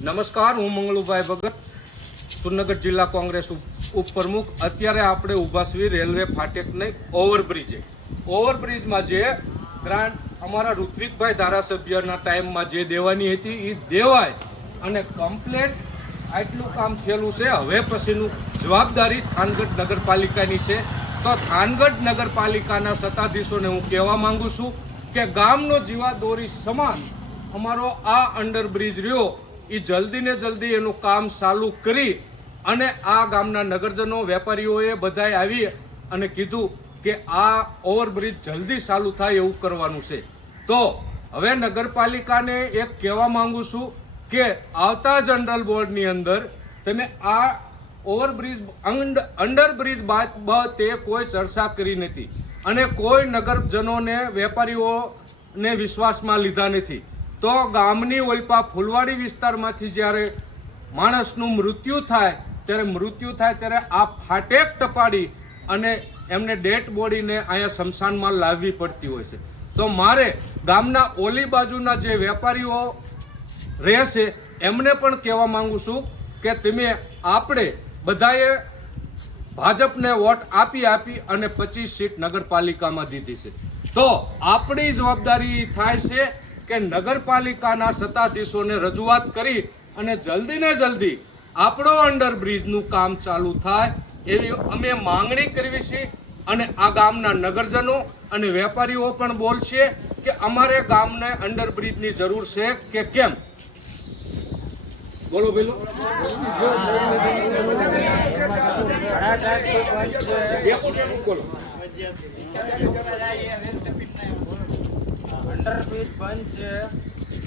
નમસ્કાર, હું મંગલુભાઈ ભગત, સુરનગર જિલ્લા કોંગ્રેસ ઉપપ્રમુખ. અત્યારે આપણે ઊભા છીએ રેલવે ફાટકની ઓવરબ્રિજમાં જે ગ્રાન્ટ અમારા ઋત્વિકભાઈ ધારાસભ્યના ટાઈમમાં જે દેવાની હતી એ દેવાય અને કમ્પ્લેટ આટલું કામ થયેલું છે. હવે પછીનું જવાબદારી થાનગઢ નગરપાલિકાની છે. તો થાનગઢ નગરપાલિકાના સત્તાધીશોને હું કહેવા માંગુ છું કે ગામનો જીવાદોરી સમાન અમારો આ અંડરબ્રિજ રહ્યો એ જલ્દી ને જલ્દી એનું કામ ચાલુ કરી અને આ ગામના નગરજનો વેપારીઓએ બધાએ આવી અને કીધું કે આ ઓવરબ્રિજ જલ્દી ચાલુ થાય એવું કરવાનું છે. તો હવે નગરપાલિકાને એક કહેવા માંગુ છું કે આવતા જનરલ બોર્ડની અંદર તમે આ ઓવરબ્રિજ અંડરબ્રિજ બાબતે કોઈ ચર્ચા કરી નથી અને કોઈ નગરજનોને વેપારીઓને વિશ્વાસમાં લીધા નથી. તો ગામની ઓલપા ફૂલવાડી વિસ્તારમાંથી જ્યારે માણસનું મૃત્યુ થાય ત્યારે આ ફાટેક ટપાડી અને એમને ડેડ બોડીને અહીંયા સ્મશાનમાં લાવવી પડતી હોય છે. તો મારે ગામના ઓલી બાજુના જે વેપારીઓ રહેશે એમને પણ કહેવા માંગુ છું કે તમે આપણે બધાએ ભાજપને વોટ આપી અને 25 સીટ નગરપાલિકામાં દીધી છે. તો આપણી જવાબદારી થાય છે કે નગરપાલિકાના સત્તાધીશોને રજૂઆત કરી અને જલ્દી ને જલ્દી આપણો અંડરબ્રિજનું કામ ચાલુ થાય એવી અમે માંગણી કરવી છે. અને આ ગામના નગરજનો અને વેપારીઓ પણ બોલશે કે અમારે ગામને અંડરબ્રિજની જરૂર છે કે કેમ. બોલો બોલો. અંડરબ્રિજ બંધ છે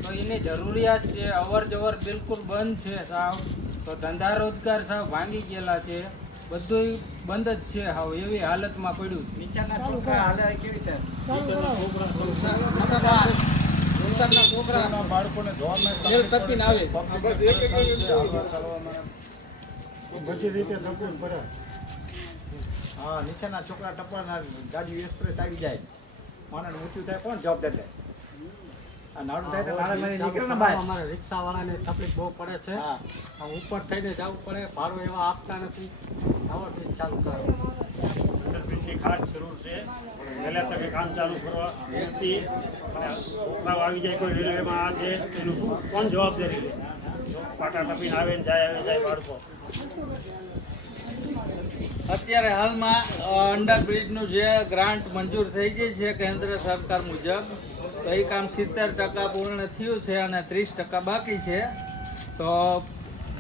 તો એની જરૂરિયાત છે, અવર જવર બિલકુલ બંધ છે સાવ. તો ધંધા રોજગાર સાવ ભાંગી ગયેલા છે, બધું બંધ જ છે હાવ એવી હાલતમાં પડ્યું છે. નીચાના છોકરા હાલે કેવી છોકરા બાળકોને તપીને આવે બધી રીતે તકલીફ પડે. હા, નીચેના છોકરા ટપરના ગાડી એક્સપ્રેસ આવી જાય, માણસ ઊંચું થાય કોણ જવાબદાર લે? આ નાનું થાય તો નાણાં નીકળે ને ભાઈ. અમારે રિક્ષાવાળાને તકલીફ બહુ પડે છે. ઉપર થઈને જવું પડે, ભાડું એવા આપતા નથી. ઓવરબ્રિજ ચાલુ કરાવો. અંડરબ્રિજની ખાસ જરૂર છે. વહેલા તકે કામ ચાલુ કરવા વ્યક્તિ અને છોકરાઓ આવી જાય કોઈ રેલવેમાં આ છે એનું શું કોણ જવાબદારી લે? પાટા ટપીને આવે ને જાય બાળકો. અત્યારે હાલમાં અંડરબ્રિજનું જે ગ્રાન્ટ મંજૂર થઈ ગઈ છે કેન્દ્ર સરકાર મુજબ, તો એ કામ 70% પૂર્ણ થયું છે અને 30% બાકી છે. તો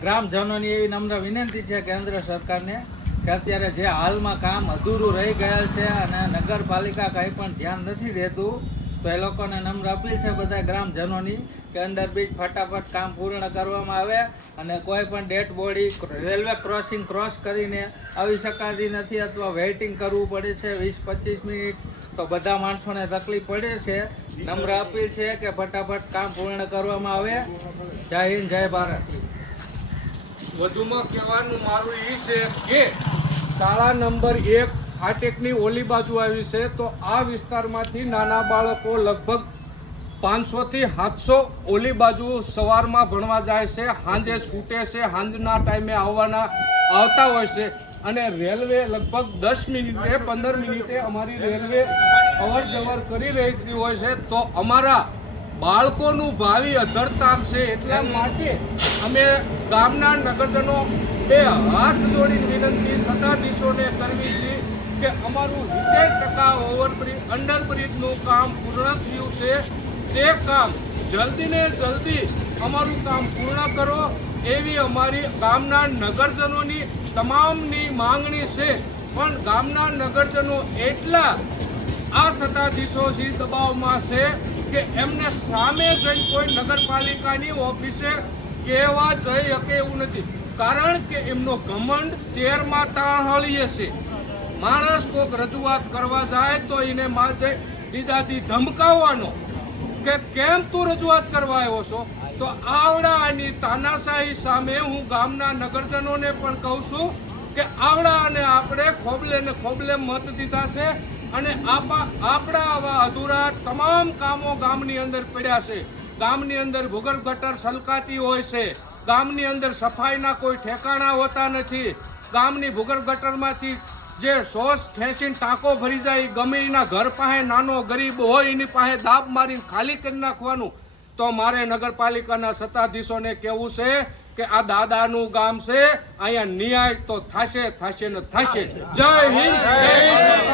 ગ્રામજનોની એવી નમ્ર વિનંતી છે કેન્દ્ર સરકારને કે અત્યારે જે હાલમાં કામ અધૂરું રહી ગયેલ છે અને નગરપાલિકા કંઈ પણ ધ્યાન નથી દેતું, તો એ લોકોને નમ્ર અપીલ છે બધા ગ્રામજનોની કે અંડરબ્રિજ ફટાફટ કામ પૂર્ણ કરવામાં આવે અને કોઈ પણ dead body railway crossing cross કરીને આવી શકાતી નથી અથવા વેઇટિંગ કરવું પડે છે 20-25 મિનિટ. તો બધા માણસોને તકલીફ પડે છે. નમ્ર અપીલ છે કે ફટાફટ કામ પૂર્ણ કરવામાં આવે. જય હિન્દ, જય ભારત. વધુમાં કહેવાનું મારું એ છે કે શાળા નંબર 1 ફાટેકની ઓલી બાજુ આવી છે. તો આ વિસ્તારમાંથી નાના બાળકો લગભગ 500 થી 700 ઓલી બાજુ સવારમાં ભણવા જાય છે, સાંજે છૂટે છે, સાંજના ટાઈમે આવતા હોય છે અને રેલવે લગભગ 10 મિનિટે 15 મિનિટે અમારી રેલવે અવર જવર કરી રહી હોય છે. તો અમારા બાળકોનું ભાવિ અધરતાલ છે. એટલા માટે અમે ગામના નગરજનો બે હાથ જોડીને વિનંતી સત્તાધીશોને કરવી છે કે અમારું 70% અંડરબ્રિજનું કામ પૂર્ણ થયું છે. તે કામ જલ્દી ને જલ્દી અમારું કામ પૂર્ણ કરો એવી અમારી ગામના નગરજનોની તમામની માંગણી છે. પણ ગામના નગરજનો એટલા આ સત્તાધીશોથી દબાવમાં છે કે એમને સામે જઈને કોઈ નગરપાલિકાની ઓફિસે કહેવા જઈ શકે એવું નથી. કારણ કે એમનો ઘમંડ 13માં તાળીએ છે. માણસ કોઈક રજૂઆત કરવા જાય તો એને માથે બીજાથી ધમકાવવાનો કે કેમ તું રજૂઆત કરવા આવ્યો છો. તો આવડાની તાનાશાહી સામે હું ગામના નગરજનોને પણ કહું છું કે આવડાને આપણે ખોબલે મત દીધા છે અને આપણા આવા અધૂરા તમામ કામો ગામની અંદર પડ્યા છે. ગામની અંદર ભૂગર્ભ ગટર છલકાતી હોય છે, ગામની અંદર સફાઈના કોઈ ઠેકાણા હોતા નથી. ગામની ભૂગર્ભ ગટરમાંથી જે શોષ ખેંચીને ટાંકો ભરી જાય, ગમે એના ઘર પાસે નાનો ગરીબ હોય એની પાસે દાબ મારીને ખાલી કરી નાખવાનું. તો મારે નગરપાલિકાના સત્તાધીશોને કહેવું છે કે આ દાદાનું ગામ છે, અહીંયા ન્યાય તો થશે ને થશે. જય હિન્દ, જય ભારત.